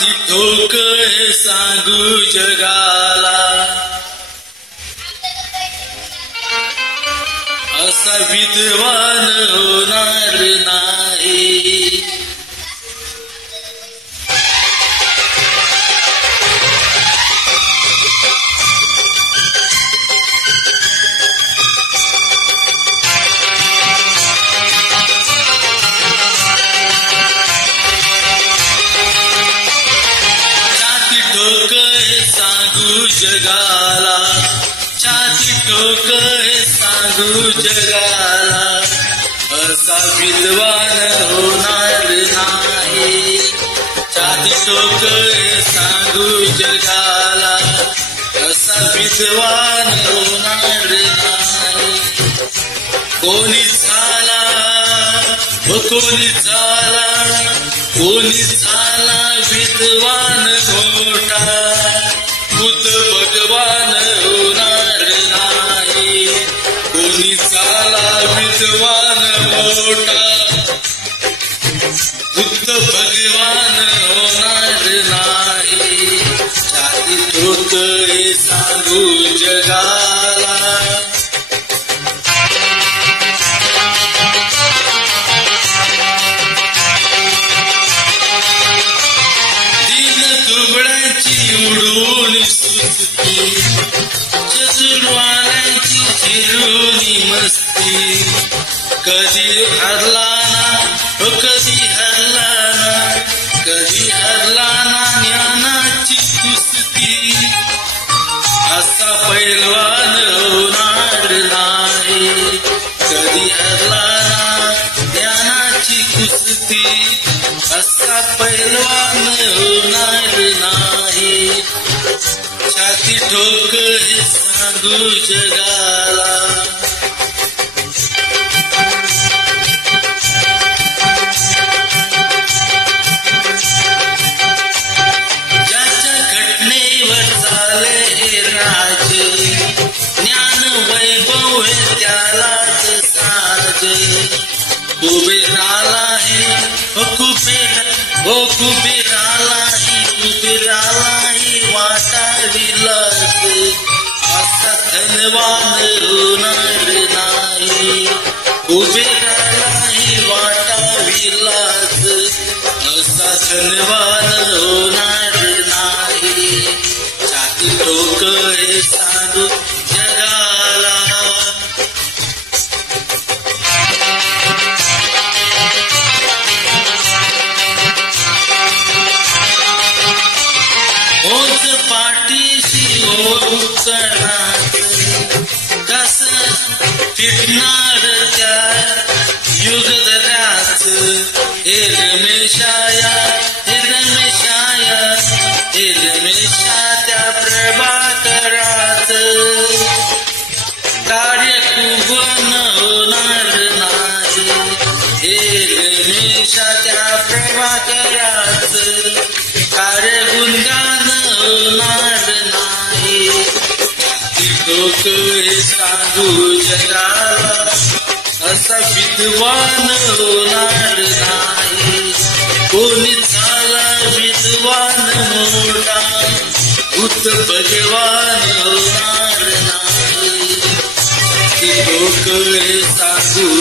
छाती ठोक हे सांगू जगाला, असा विद्वान होणार नाही. जगाला छाती ठोक हे सांगू जगाला, असा विद्वान होणार नाही. छाती ठोक हे सांगू जगाला, असा विद्वान होणार नाही. कोणी झाला कोणी झाला, कोणी झाला विद्वान मोठा, बुद्ध भगवान होणार नाही. कोणी झाला विद्वान मोठा, बुद्ध भगवान होणार नाही. छाती ठोक हे सांगू जगाला, उडून सुचती, चतुर्वाल्यांची चिरुनी मस्ती. कधी हरला ना कधी हरला ना, कधी हरला ना ज्ञानाची कुस्ती. असा पैलवान होणार नाही. कधी हरला ना ज्ञानाची कुस्ती, असा पैलवान होणार नाही. छाती ठोक हे सांगू जगाला, ज्याच्या घटनेवर झाले हे राज, ज्ञान वैभव हे त्यालाच साज. कुबेराला हे कुबेरालाही वाटाविलास, असा धनवान होणार नाही. कुबेरालाही वाटाविलास, असा धनवान होणार नाही. छाती ठोक हे सांगू जगाला, ओझ पाठीशी ओळखणात, कसं फिरणार त्या युगदराच. हे रमेशाया हे रमेशाया, हे रमेशा त्या प्रभाकरात. कार्य कुबन होणार नाही. हे रमेशा त्या प्रभाकरात, कार्य गुणगान होणार नाही. ठोक हे सांगू जगाला, असा विद्वान होणार नाही. कोणी झाला विद्वान मोठा, बुद्ध भगवान होणार नाही. ठोक हे सांगू